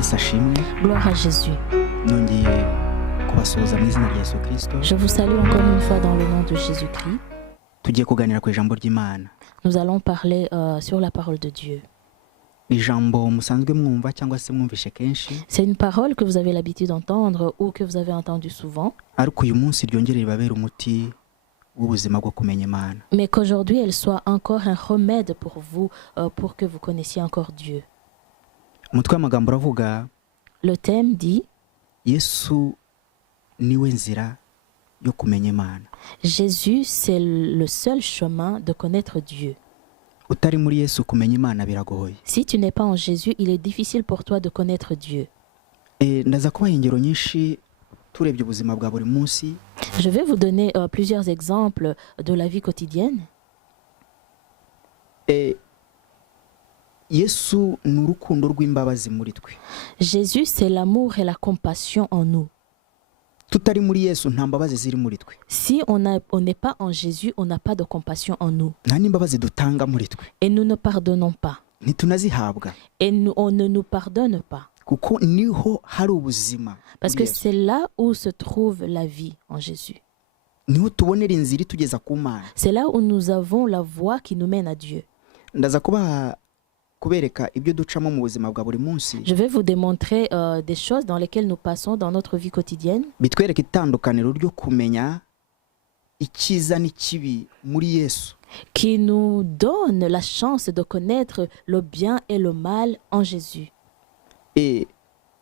Yesu ashimwe. Gloire à Jésus. Nongeye kubasuhuza mu izina rya Yesu Kristo. Je vous salue encore une fois dans le nom de Jésus-Christ. Tugiye kuganira ku ijambo ry'Imana. Nous allons parler sur la parole de Dieu. Ijambo musanzwe mwumva cyangwa se mwumvishe kenshi. C'est une parole que vous avez l'habitude d'entendre ou que vous avez entendue souvent. Ariko uyu munsi ryongere ribabera umuti w'ubuzima bwo kumenya Imana. Mais qu'aujourd'hui elle soit encore un remède pour vous, pour que vous connaissiez encore Dieu. Umutwe w'amagambo uravuga Le thème dit Yesu niwe nzira yo kumenya Imana. Jésus, c'est le seul chemin de connaître Dieu. Utari muri Yesu kumenya Imana biragoye. Si tu n'es pas en Jésus, il est difficile pour toi de connaître Dieu. Ndaza kubaha ingero nyinshi turebye ubuzima bwa buri munsi. Je vais vous donner plusieurs exemples de la vie quotidienne. Yesu ni urukundo rw'imbabazi muri twe. Jésus, c'est l'amour et la compassion en nous. Tutari muri Yesu nta mbabazi ziri muri twe. Si on n'est pas en Jésus, on n'a pas de compassion en nous. Nta n'imbabazi dutanga muri twe. Et nous ne pardonnons pas. Ntitunazihabwa. Et on ne nous pardonne pas. Kuko niho hari ubuzima. Parce que c'est là où se trouve la vie en Jésus. Niho tubonera inzira itugeza ku Mana. C'est là où nous avons la voie qui nous mène à Dieu. Ndaza kubereka ibyo ducamo mu buzima bwa buri munsi. Je vais vous démontrer des choses dans lesquelles nous passons dans notre vie quotidienne. Bitwereka itandukaniro ryo kumenya icyiza n'ikibi muri Yesu. Qui nous donne la chance de connaître le bien et le mal en Jésus.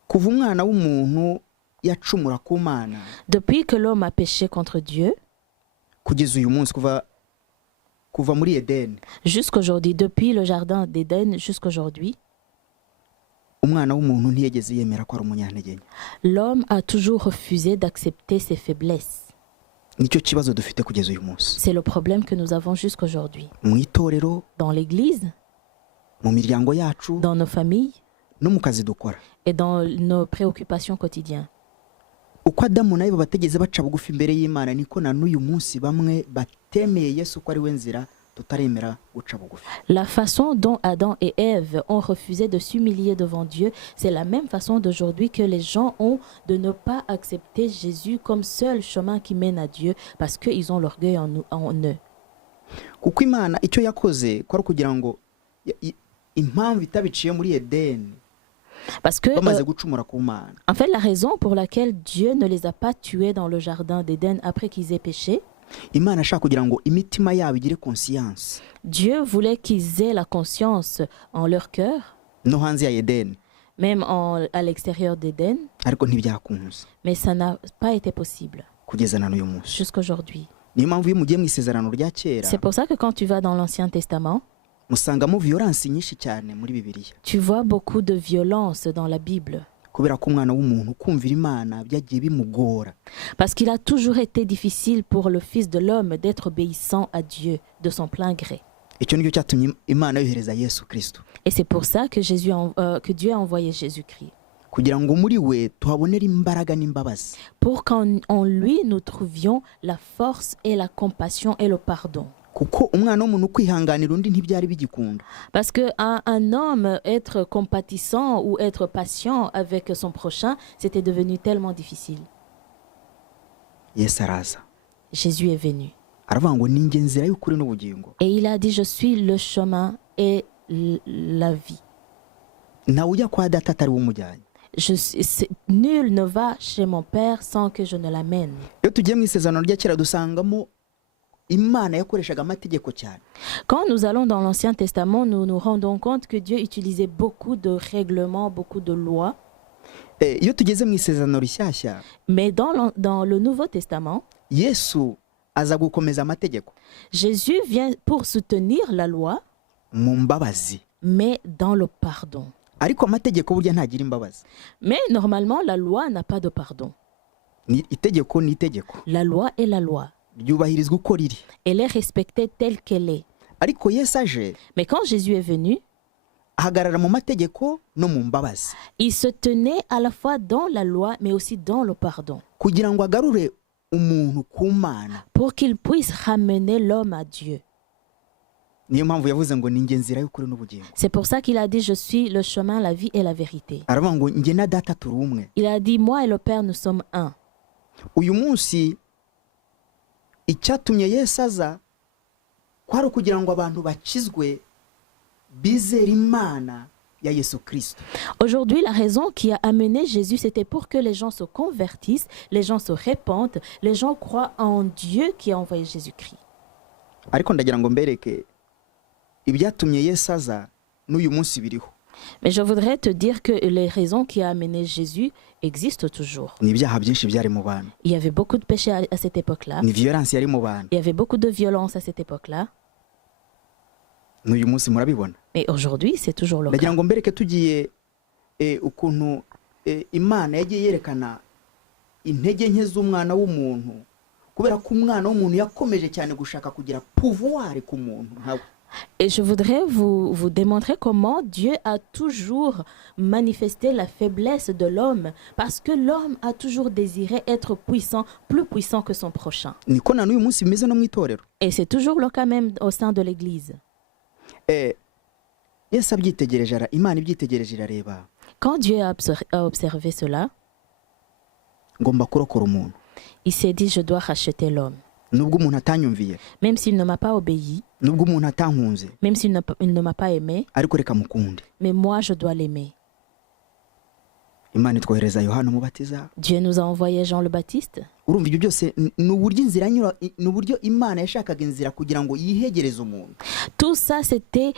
Kuva umwana w'umuntu yacumura ku Mana. Depuis que l'homme a péché contre Dieu. Kugeza uyu munsi kuva muri Eden. Jusqu'aujourd'hui, depuis le jardin d'Éden jusqu'aujourd'hui. Umwana w'umuntu ntiyigeze yemera ko ari umunyantege nke. L'homme a toujours refusé d'accepter ses faiblesses. Nicyo kibazo dufite kugeza uyu munsi. C'est le problème que nous avons jusqu'aujourd'hui. Mu itorero, dans l'église, mu miryango yacu, dans nos familles, no mu kazi dukora. Et dans nos préoccupations quotidiennes. Uko Adamu na Eva bategeze baca bugufi imbere y'Imana niko na n'uyu munsi bamwe batemeye Yesu ko ari we nzira tutaremera guca bugufi. La façon dont Adam et Ève ont refusé de s'humilier devant Dieu, c'est la même façon d'aujourd'hui que les gens ont de ne pas accepter Jésus comme seul chemin qui mène à Dieu parce qu'ils ont l'orgueil en eux. Kuko Imana icyo yakoze ko ari kugira ngo impamvu itabiciye muri Eden. Parce que, en fait, la raison pour laquelle Dieu ne les a pas tués dans le jardin d'Éden après qu'ils aient péché, Dieu voulait qu'ils aient la conscience en leur cœur, même à l'extérieur d'Éden, mais ça n'a pas été possible jusqu'aujourd'hui. C'est pour ça que quand tu vas dans l'Ancien Testament, tu vois beaucoup de violence dans la Bible. Parce qu'il a toujours été difficile pour le Fils de l'homme d'être obéissant à Dieu de son plein gré. Et c'est pour ça que Dieu a envoyé Jésus-Christ. Pour qu'en lui nous trouvions la force et la compassion et le pardon. Parce qu'un homme être compatissant ou être patient avec son prochain, c'était devenu tellement difficile. Jésus est venu. Et il a dit, je suis le chemin et la vie. Nul ne va chez mon Père sans que je ne l'amène. Quand nous allons dans l'Ancien Testament, nous nous rendons compte que Dieu utilisait beaucoup de règlements, beaucoup de lois. Mais dans le Nouveau Testament, Jésus vient pour soutenir la loi, mais dans le pardon. Mais normalement, la loi n'a pas de pardon. La loi est la loi. Elle est respectée telle qu'elle est. Mais quand Jésus est venu, Il se tenait à la fois dans la loi mais aussi dans le pardon. Pour qu'il puisse ramener l'homme à Dieu. C'est pour ça qu'il a dit je suis le chemin, la vie et la vérité. Il a dit moi et le Père nous sommes un. Aujourd'hui, la raison qui a amené Jésus, c'était pour que les gens se convertissent, les gens se répandent, les gens croient en Dieu qui a envoyé Jésus-Christ. Mais je voudrais te dire que les raisons qui ont amené Jésus existent toujours. Il y avait beaucoup de péchés à cette époque-là. Il y avait beaucoup de violence à cette époque-là. Mais aujourd'hui, c'est toujours le cas. Et je voudrais vous démontrer comment Dieu a toujours manifesté la faiblesse de l'homme, parce que l'homme a toujours désiré être puissant, plus puissant que son prochain. Et c'est toujours le cas même au sein de l'Église. Quand Dieu a observé cela, il s'est dit je dois racheter l'homme. Même s'il ne m'a pas obéi, même s'il ne m'a pas aimé, mais moi je dois l'aimer. Dieu nous a envoyé Jean le Baptiste. Tout ça, c'était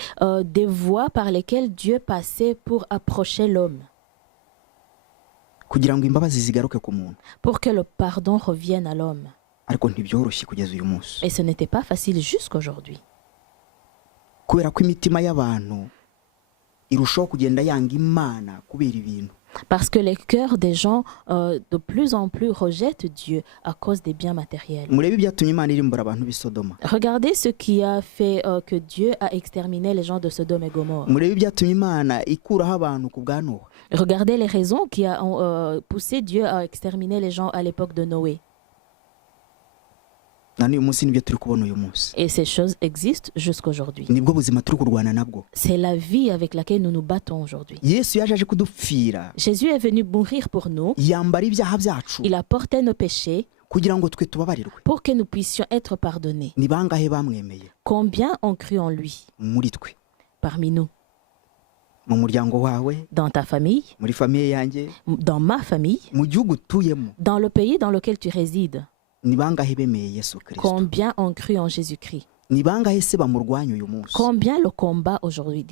des voies par lesquelles Dieu passait pour approcher l'homme. Pour que le pardon revienne à l'homme. Et ce n'était pas facile jusqu'aujourd'hui. Parce que les cœurs des gens de plus en plus rejettent Dieu à cause des biens matériels. Regardez ce qui a fait que Dieu a exterminé les gens de Sodome et Gomorrhe. Regardez les raisons qui ont poussé Dieu à exterminer les gens à l'époque de Noé. Et ces choses existent jusqu'aujourd'hui. C'est la vie avec laquelle nous nous battons aujourd'hui. Jésus est venu mourir pour nous. Il a porté nos péchés pour que nous puissions être pardonnés. Combien ont cru en lui parmi nous? Dans ta famille, dans ma famille, dans le pays dans lequel tu résides. Combien ont cru en Jésus-Christ? Combien le combat aujourd'hui?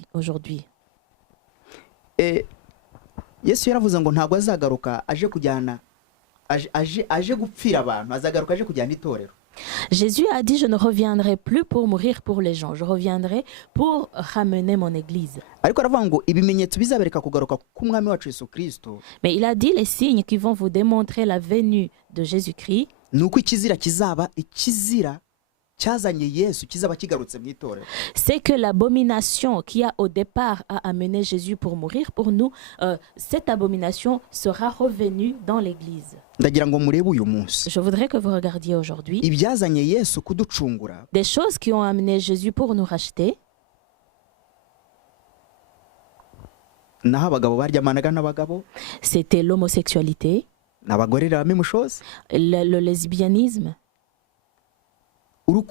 Jésus a dit je ne reviendrai plus pour mourir pour les gens, je reviendrai pour ramener mon église. Mais il a dit les signes qui vont vous démontrer la venue de Jésus-Christ. C'est que l'abomination qui a au départ a amené Jésus pour mourir pour nous, cette abomination sera revenue dans l'église. Je voudrais que vous regardiez aujourd'hui des choses qui ont amené Jésus pour nous racheter. C'était l'homosexualité, le lesbianisme. Il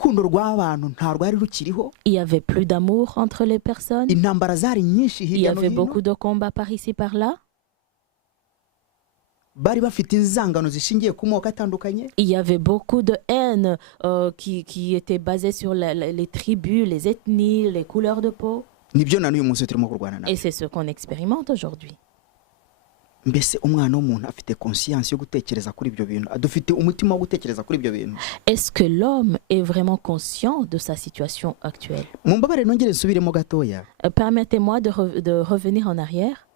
y avait plus d'amour entre les personnes. Il y avait beaucoup de combats par ici, par là. Il y avait beaucoup de haine qui était basée sur les tribus, les ethnies, les couleurs de peau. Et c'est ce qu'on expérimente aujourd'hui. Est-ce que l'homme est vraiment conscient de sa situation actuelle? Permettez-moi de revenir en arrière.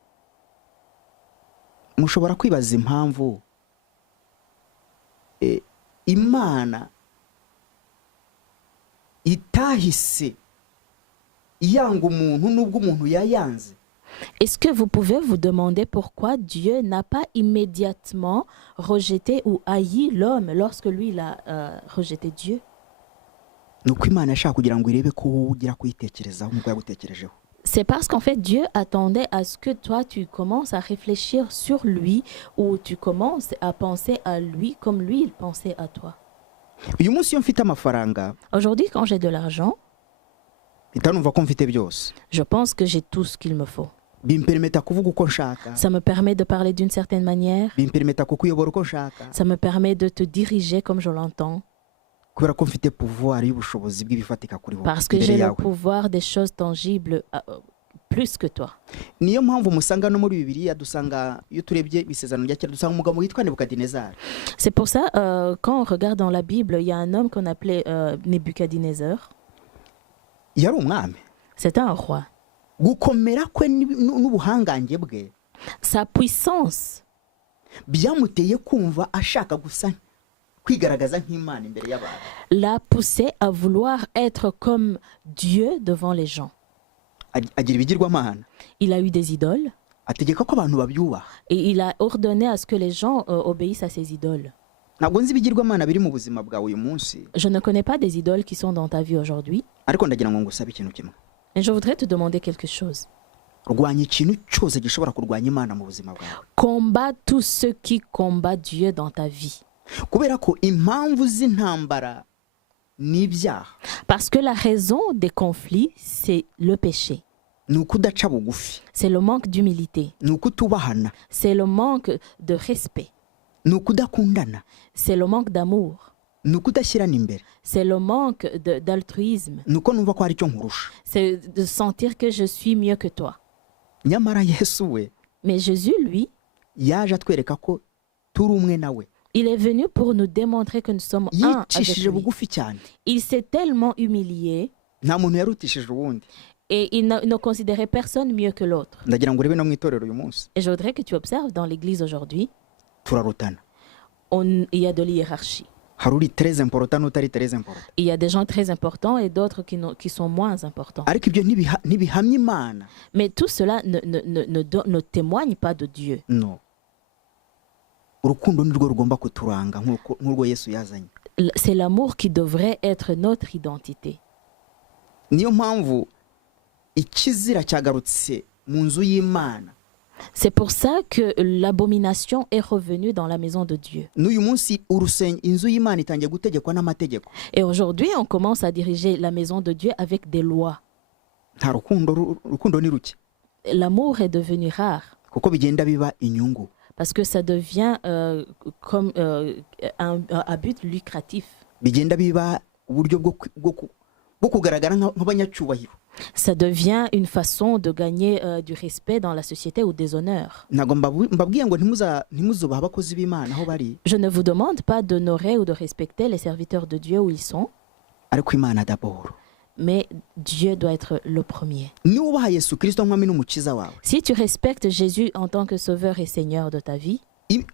Imana itahise yanga umuntu nubwo umuntu yayanze? Est-ce que vous pouvez vous demander pourquoi Dieu n'a pas immédiatement rejeté ou haï l'homme lorsque lui il a rejeté Dieu? Nuko Imana yashaka kugira ngo irebe ko wowe ugira kuyitekerezaho nk'uko yagutekerejeho. C'est parce qu'en fait Dieu attendait à ce que toi tu commences à réfléchir sur lui ou tu commences à penser à lui comme lui il pensait à toi. Uyu munsi iyo mfite amafaranga, aujourd'hui quand j'ai de l'argent, itanumva ko mfite byose. Je pense que j'ai tout ce qu'il me faut. Bimpermeta kuvuga uko nshaka. Ça me permet de parler d'une certaine manière. Bimpermeta kukuyobora uko nshaka. Ça me permet de te diriger comme je l'entends. Kubera ko mfite pouvoir y'ubushobozi bw'ibifatika kuri wowe. Parce que j'ai le pouvoir des choses tangibles plus que toi. Niyo mpamvu musanga no muri Bibiliya dusanga iyo turebye bisezerano rya kera dusanga umugabo witwa Nebukadinezar. C'est pour ça quand on regarde dans la Bible, il y a un homme qu'on appelait Nebuchadnezzar. Yari umwami. C'était un roi. Gukomera kwe n'ubuhangange bwe. Sa puissance byamuteye kumva ashaka gusa kwigaragaza nk'Imana imbere y'abantu. L'a poussé à vouloir être comme Dieu devant les gens. Agira ibigirwamana. Il a eu des idoles. Ategeka ko abantu babyubaha. Et il a ordonné à ce que les gens obéissent à ses idoles. Ntabwo nzi ibigirwamana biri mu buzima bwawe uyu munsi. Je ne connais pas des idoles qui sont dans ta vie aujourd'hui. Ariko ndagira ngo ngusabe ikintu kimwe. Et je voudrais te demander quelque chose. Rwanya ikintu cyose gishobora kurwanya Imana mu buzima bwawe. Combat tout ce qui combat Dieu dans ta vie. Kubera ko impamvu z'intambara ni ibyaha. Parce que la raison des conflits, c'est le péché. Nuko udaca bugufi. C'est le manque d'humilité. Nuko utubahana. C'est le manque de respect. Nuko udakundana. C'est le manque d'amour. Nuko udashyirana imbere. C'est le manque d'altruisme. Nuko numva ko hari icyo nkurusha. C'est de sentir que je suis mieux que toi. Nyamara Yesu we. Mais Jésus, lui, yaje atwereka ko turi umwe nawe. Il est venu pour nous démontrer que nous sommes un avec lui. Il s'est tellement humilié et il ne considérait personne mieux que l'autre. Et je voudrais que tu observes dans l'église aujourd'hui, il y a de l'hiérarchie. Il y a des gens très importants et d'autres qui sont moins importants. Mais tout cela ne témoigne pas de Dieu. Non. C'est l'amour qui devrait être notre identité. C'est pour ça que l'abomination est revenue dans la maison de Dieu. Et aujourd'hui, on commence à diriger la maison de Dieu avec des lois. L'amour est devenu rare. Parce que ça devient comme un but lucratif. Ça devient une façon de gagner du respect dans la société ou des honneurs. Je ne vous demande pas d'honorer ou de respecter les serviteurs de Dieu où ils sont. Mais Dieu doit être le premier. Si tu respectes Jésus en tant que sauveur et Seigneur de ta vie, il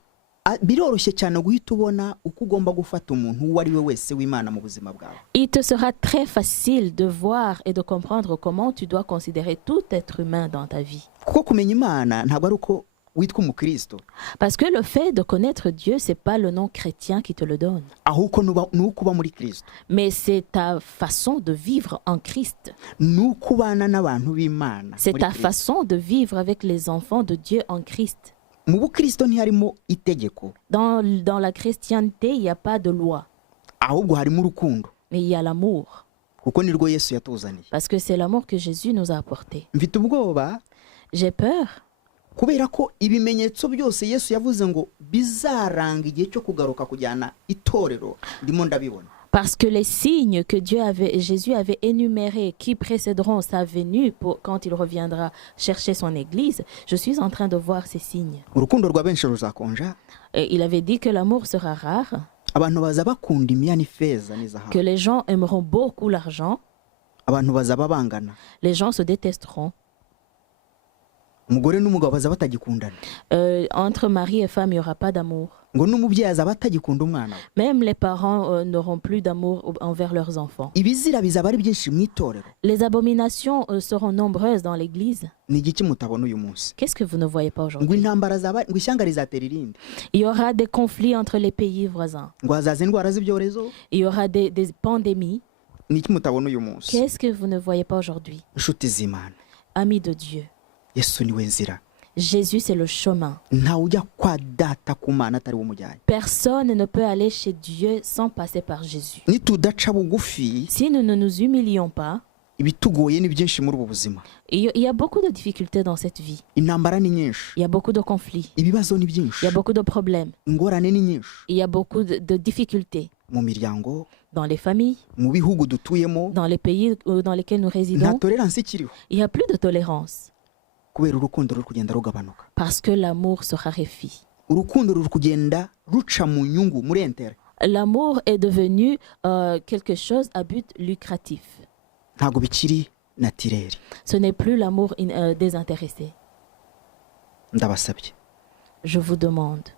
te sera très facile de voir et de comprendre comment tu dois considérer tout être humain dans ta vie. Parce que le fait de connaître Dieu, ce n'est pas le nom chrétien qui te le donne. Mais c'est ta façon de vivre en Christ. C'est ta façon de vivre avec les enfants de Dieu en Christ. Dans la chrétienté, il n'y a pas de loi. Mais il y a l'amour. Parce que c'est l'amour que Jésus nous a apporté. J'ai peur. Parce que les signes que Jésus avait énumérés qui précéderont sa venue quand il reviendra chercher son église, je suis en train de voir ces signes. Et il avait dit que l'amour sera rare, que les gens aimeront beaucoup l'argent, les gens se détesteront. Entre mari et femme, il n'y aura pas d'amour. ngo n'umubyeyi azaba atagikunda umwana we. Même les parents n'auront plus d'amour envers leurs enfants. ibizira bizaba ari byinshi mu itorero. Les abominations seront nombreuses dans l'église. ni igiki mutabona uyu munsi? Qu'est-ce que vous ne voyez pas ngo aujourd'hui? intambara zaba, ngo ishyanga rizatera irindi, Il y aura des conflits entre les pays voisins. ngo hazaza indwara z'ibyorezo. Il y aura des pandémies. ni iki mutabona uyu munsi? Qu'est-ce que vous ne voyez pas aujourd'hui? inshuti z'Imana, Amis de Dieu, Yesu niwe nzira. Jésus c'est le chemin. ntawe ujya kwa data ku Mana atari we umujyanye. Personne ne peut aller chez Dieu sans passer par Jésus. nitudaca bugufi, Si nous ne nous humilions pas, ibitugoye ni byinshi muri ubu buzima. il y a beaucoup de difficultés dans cette vie. intambara ni nyinshi, Il y a beaucoup de conflits. ibibazo ni Il byinshi, y a beaucoup de problèmes. ingorane ni nyinshi Il y a beaucoup de difficultés mu miryango, dans les familles, mu bihugu dutuyemo. dans les pays dans lesquels nous nta résidons. tolerance ikiriho Il n'y a plus de tolérance kubera urukundo ruri kugenda rugabanuka. parce que l'amour se raréfie. urukundo ruri kugenda ruca mu nyungu, muri entere. L'amour est devenu quelque chose à but lucratif. ntabwo bikiri natireri. Ce n'est plus l'amour désintéressé. ndabasabye Je vous demande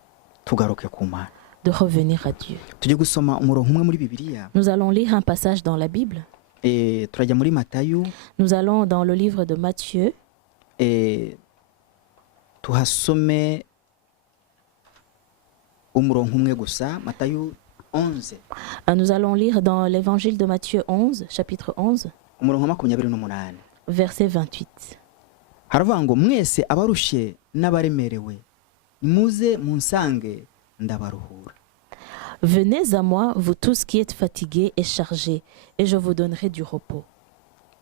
tugaruke ku Mana. de revenir à Dieu. tujye gusoma umurongo umwe muri Bibiliya. Nous allons lire un passage dans la Bible. turajya muri Matayo. Nous allons dans le livre de Matthieu. tuhasome umurongo umwe gusa. Matayo 11 Nous allons lire dans l'évangile de Matthieu 11, chapitre 11, umurongo wa 28. verset 28. haravuga ngo mwese abarushye n'abaremerewe muze munsange ndabaruhura. Venez à moi, vous tous qui êtes fatigués et chargés, et je vous donnerai du repos.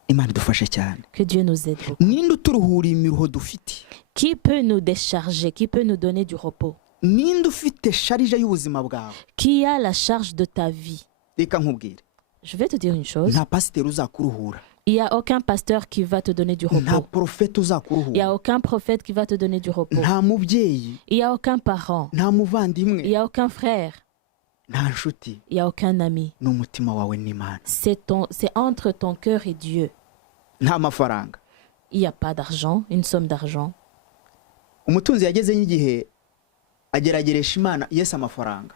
Imana idufashe cyane. Que Dieu nous aide beaucoup. ninde uturuhura imiruho dufite? Qui peut nous décharger? Qui peut nous donner du repos? ninde ufite sharije y'ubuzima bwawe? Qui a la charge de ta vie? reka nkubwire, Je vais te dire une chose. nta pasiteri uzakuruhura, Il n'y a aucun pasteur qui va te donner du nta repos. porofeti Il n'y a uzakuruhura, aucun prophète qui va te donner du repos. nta mubyeyi, Il n'y a aucun parent. nta Il muvandimwe, n'y a aucun frère. nta nshuti. Il n'y a aucun ami. ni umutima wawe n'Imana. C'est entre ton cœur et Dieu. nta mafaranga. Il n'y a pas d'argent, une somme d'argent. umutunzi yagezeho igihe agerageresha Imana Yesu amafaranga.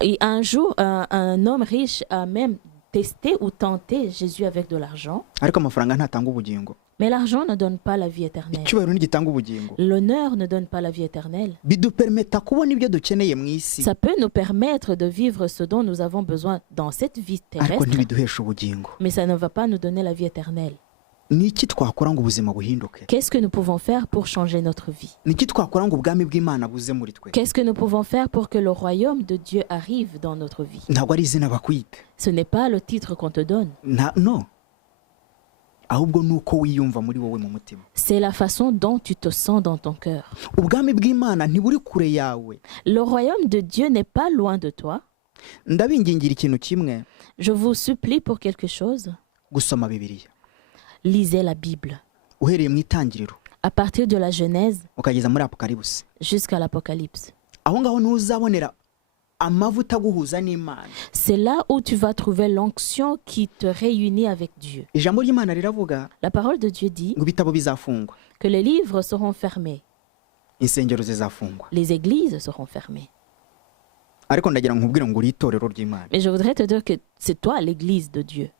Et un jour, un homme riche a même testé ou tenté Jésus avec de l'argent. ariko amafaranga ntatanga ubugingo. Mais l'argent ne donne pas la vie éternelle. icyubahiro ntigitanga ubugingo. L'honneur ne donne pas la vie éternelle. bidupermeta kubona ibyo dukeneye mu isi, Ça peut nous permettre de vivre ce dont nous avons besoin dans cette vie ariko terrestre, ntibiduhesha ubugingo. mais ça ne va pas nous donner la vie éternelle. ni iki twakora ngo ubuzima buhinduke? Qu'est-ce que nous pouvons faire pour changer notre vie? ni iki twakora ngo ubwami bw'Imana buze muri twe? Qu'est-ce que nous pouvons faire pour que le royaume de Dieu arrive dans notre vie? ntabwo ari izina bakwita, Ce n'est pas le titre qu'on te donne. no, ahubwo ni uko wiyumva muri wowe mu mutima. C'est la façon dont tu te sens dans ton cœur. ubwami bw'Imana ntiburi kure yawe. Le royaume de Dieu n'est pas loin de toi. ndabingingira ikintu kimwe, Je vous supplie pour quelque chose. gusoma Bibiliya Lisez la Bible. uhereye mu itangiriro À partir de la Genèse ukageza muri Apocalypse. jusqu'à l'Apocalypse. aho ngaho ntuzabonera amavuta aguhuza n'Imana. C'est là où tu vas trouver l'onction qui te réunit avec Dieu. ijambo ry'Imana riravuga La parole de Dieu dit ngo ibitabo bizafungwa, que les livres seront fermés, insengero zizafungwa. les églises seront fermées. ariko ndagira ngo nkubwire ngo uri itorero ry'Imana. Mais je voudrais te dire que c'est toi l'église de Dieu.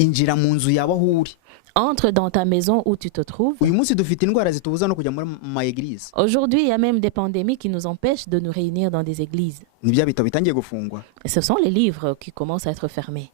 injira mu nzu yawe aho uri. Entre dans ta maison où tu te trouves. uyu munsi dufite indwara zitubuza no kujya muri ma-eglise. Aujourd'hui, il y a même des pandémies qui nous empêchent de nous réunir dans des églises. ni bya bitabo bitangiye gufungwa. Et ce sont les livres qui commencent à être fermés.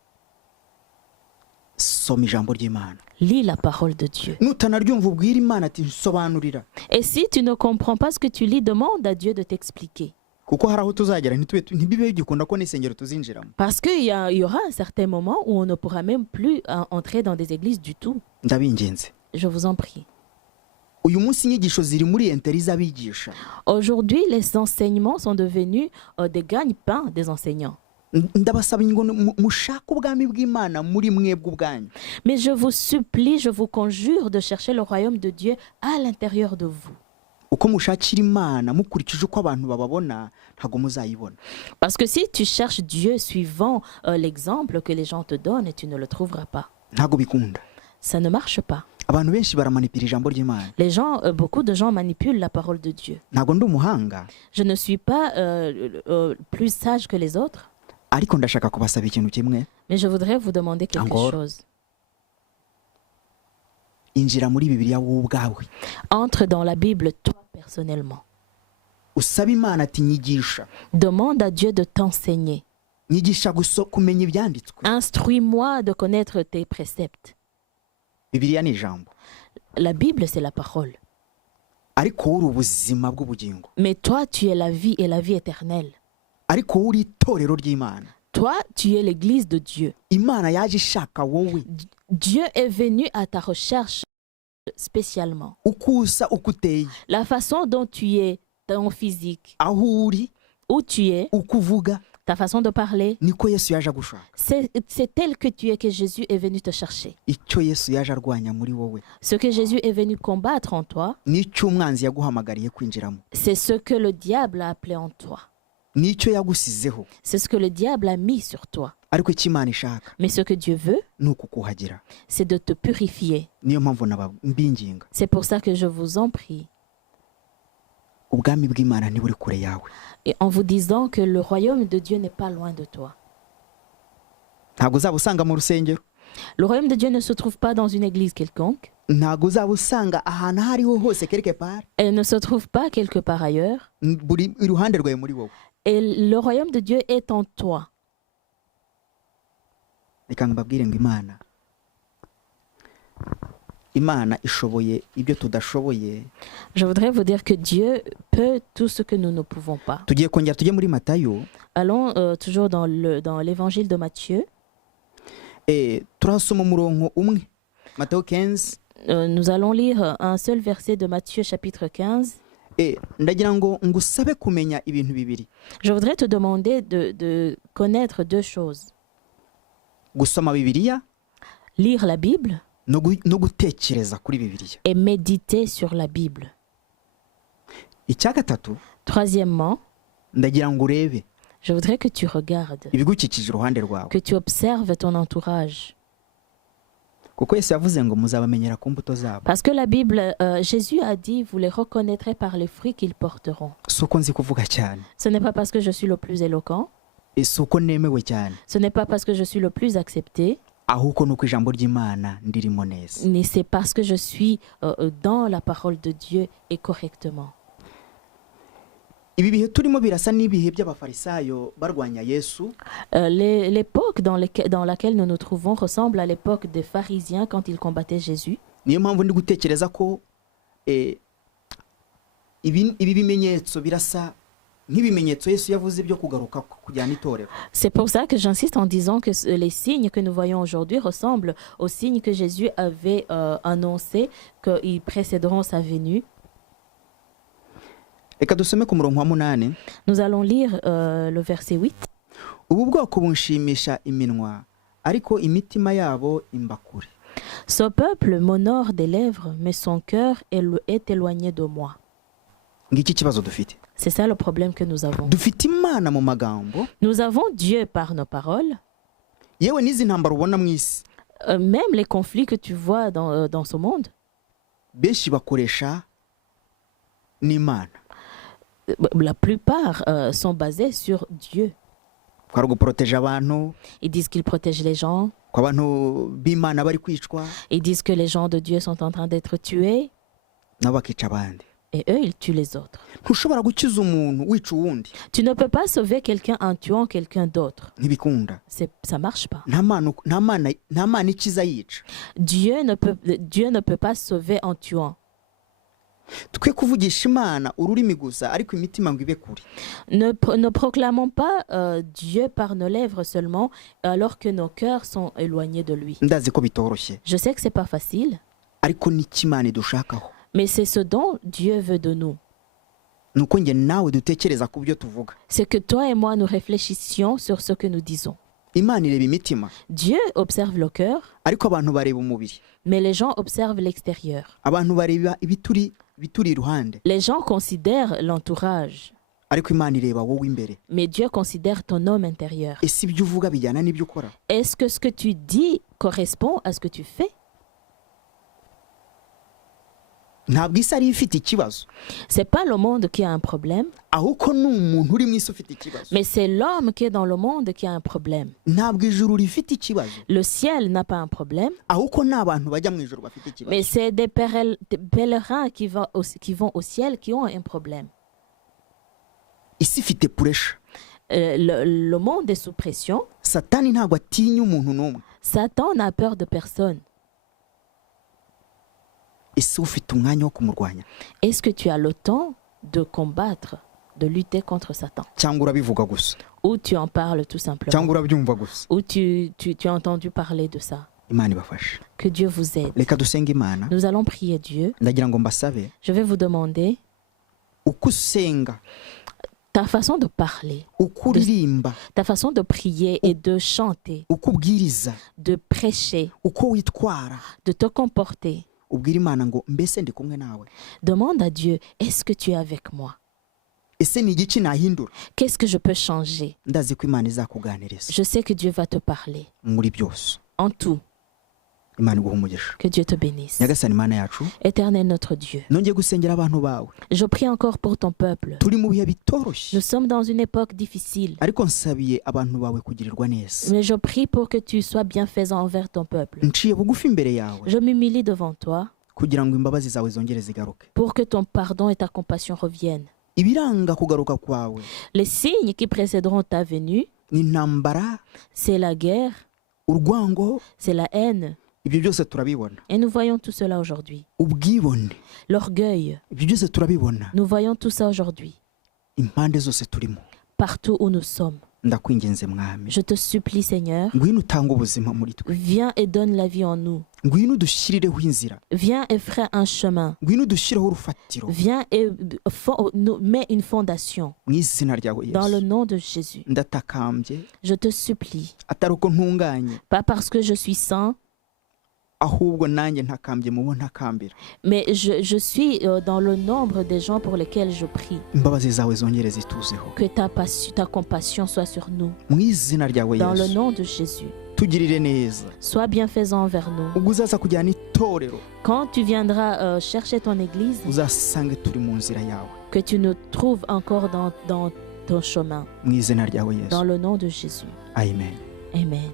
soma ijambo ry'Imana. Lis la parole de Dieu. nutanaryumva ubwira Imana ati nsobanurira, Et si tu ne comprends pas ce que tu lis, demande à Dieu de t'expliquer. kuko hari aho tuzagera ntibibe bigikunda ko n'insengero tuzinjiramo. Parce qu'il y aura un certain moment où on ne pourra même plus entrer dans des églises du tout. ndabingenze, Je vous en prie. uyu munsi inyigisho ziri muri enteri z'abigisha. Aujourd'hui, les enseignements sont devenus des gagne-pains des enseignants. ndabasaba ngo mushake ubwami bw'Imana muri mwebwe ubwanyu. Mais je vous supplie, je vous conjure de chercher le royaume de Dieu à l'intérieur de vous. uko mushakira Imana mukurikije uko abantu bababona ntago muzayibona. Parce que si tu cherches Dieu suivant l'exemple que les gens te donnent, tu ne le trouveras pas. ntago bikunda. Ça ne marche pas. abantu benshi baramanipira ijambo ry'Imana. Beaucoup de gens manipulent la parole de Dieu. Ntago ndi umuhanga. Je ne suis pas plus sage que les autres. Ariko ndashaka kubasaba ikintu kimwe. Mais je voudrais vous demander quelque chose. Injira muri Bibiliya wowe ubwawe. Entre dans la Bible toi personnellement. Usaba Imana ati nyigisha. Demande à Dieu de t'enseigner. Nyigisha kumenya ibyanditswe. Instruis-moi de connaître tes préceptes. Bibiliya ni ijambo. La Bible c'est la parole. Ariko uri ubuzima bw'ubugingo. Mais toi tu es la vie et la vie éternelle. Ariko uri itorero ry'Imana. Toi tu es l'église de Dieu. Imana yaje ishaka wowe. Dieu est venu à ta recherche spécialement. Ukusa ukuteye. La façon dont tu es, ton physique. Aho uri. Où tu es. Ukuvuga. Ta façon de parler. Niko Yesu yaje gushaka. C'est tel que tu es que Jésus est venu te chercher. Icyo Yesu yaje arwanya muri wowe. Ce que Jésus est venu combattre en toi. Nicyo umwanzi yaguhamagariye kwinjiramo. C'est ce que le diable a appelé en toi. Nicyo yagusizeho. C'est ce que le diable a mis sur toi. Ariko icyo Imana ishaka. Mais ce que Dieu veut, c'est de te purifier. Niyo mpamvu mbinginga. C'est pour ça que je vous en prie. Ubwami bw'Imana ntiburi kure yawe. Et en vous disant que le royaume de Dieu n'est pas loin de toi. Ntabwo uzabusanga mu rusengero. Le royaume de Dieu ne se trouve pas dans une église quelconque. Ntabwo uzabusanga ahantu hariho hose quelque part. Elle ne se trouve pas quelque part ailleurs. Buri iruhande rwawe muri wowe. Et le royaume de Dieu est en toi. Reka mbabwire ngo Imana ishoboye ibyo tudashoboye. Je voudrais vous dire que Dieu peut tout ce que nous ne pouvons pas. Tugiye kongera tujye muri Matayo. Allons toujours dans l'évangile de Matthieu. Turasoma umurongo umwe. Matthieu 15. Nous allons lire un seul verset de Matthieu chapitre 15. Ndagira ngo ngusabe kumenya ibintu bibiri. Je voudrais te demander de connaître deux choses. Gusoma Bibiliya. Lire la Bible. No gutekereza kuri Bibiliya. Et méditer sur la Bible. Icya gatatu. Troisièmement. Ndagira ngo urebe. Je voudrais que tu regardes. Ibigukikije uruhande rwawe. Que tu observes ton entourage. Kuko Yesu yavuze ngo muzabamenyera ku mbuto zabo. Parce que la Bible, Jésus a dit, vous les reconnaîtrez par les fruits qu'ils porteront. Suko nzi kuvuga cyane. Ce n'est pas parce que je suis le plus éloquent. Suko nemewe cyane. Ce n'est pas parce que je suis le plus accepté. Ahubwo nuko ijambo ry'Imana ndirimo neza. Mais c'est parce que je suis dans la parole de Dieu et correctement. Ibi bihe turimo birasa n'ibihe by'abafarisayo barwanya Yesu. L'époque dans laquelle nous nous trouvons ressemble à l'époque des pharisiens quand ils combattaient Jésus. Niyo mpamvu ndi gutekereza ko ibi bimenyetso birasa nk'ibimenyetso Yesu yavuze byo kugaruka kujyana itorero. C'est pour ça que j'insiste en disant que les signes que nous voyons aujourd'hui ressemblent aux signes que Jésus avait annoncés qu'ils précéderont sa venue. Reka dusome ku murongo wa 8. Nous allons lire le verset 8. Ubu bwoko bunshimisha iminwa ariko imitima yabo imbakure. Ce peuple m'honore des lèvres mais son cœur est éloigné de moi. Ngiki kibazo dufite. C'est ça le problème que nous avons. Dufite Imana mu magambo. Nous avons Dieu par nos paroles. Yewe n'izi ntambara ubona mu isi. Même les conflits que tu vois dans ce monde. Benshi bakoresha n'Imana. La plupart sont basés sur Dieu. Ils disent qu'ils protègent les gens. Ils disent que les gens de Dieu sont en train d'être tués. Et eux, ils tuent les autres. Tu ne peux pas sauver quelqu'un en tuant quelqu'un d'autre. Ça ne marche pas. Dieu ne peut pas sauver en tuant. Ne proclamons pas Dieu par nos lèvres seulement alors que nos cœurs sont éloignés de lui. Je sais que ce n'est pas facile. Mais c'est ce dont Dieu veut de nous. C'est que toi et moi nous réfléchissions sur ce que nous disons. Dieu observe le cœur, mais les gens observent l'extérieur. Les gens considèrent l'entourage, mais Dieu considère ton homme intérieur. Est-ce que ce que tu dis correspond à ce que tu fais? C'est pas le monde qui a un problème, mais c'est l'homme qui est dans le monde qui a un problème. Le ciel n'a pas un problème, mais c'est des pèlerins qui vont au ciel qui ont un problème. Le monde est sous pression. Satan n'a peur de personne. Est-ce que tu as le temps de combattre, de lutter contre Satan? Ou tu en parles tout simplement? Ou tu as entendu parler de ça? Que Dieu vous aide. Nous allons prier Dieu. Je vais vous demander ta façon de parler, ta façon de prier et de chanter, de prêcher, de te comporter. Demande à Dieu, est-ce que tu es avec moi? Qu'est-ce que je peux changer? Je sais que Dieu va te parler en tout. Que Dieu te bénisse. Éternel notre Dieu, je prie encore pour ton peuple. Nous sommes dans une époque difficile, mais je prie pour que tu sois bienfaisant envers ton peuple. Je m'humilie devant toi pour que ton pardon et ta compassion reviennent. Les signes qui précéderont ta venue, c'est la guerre, c'est la haine. Et nous voyons tout cela aujourd'hui. L'orgueil, nous voyons tout ça aujourd'hui. Partout où nous sommes. Je te supplie, Seigneur, viens et donne la vie en nous. Viens et ferai un chemin. Viens et mets une fondation. Dans le nom de Jésus. Je te supplie. Pas parce que je suis saint, mais je suis dans le nombre des gens pour lesquels je prie. Que ta compassion soit sur nous. Dans le nom de Jésus. Sois bienfaisant envers nous. Quand tu viendras chercher ton église, que tu nous trouves encore dans ton chemin. Dans le nom de Jésus. Amen. Amen.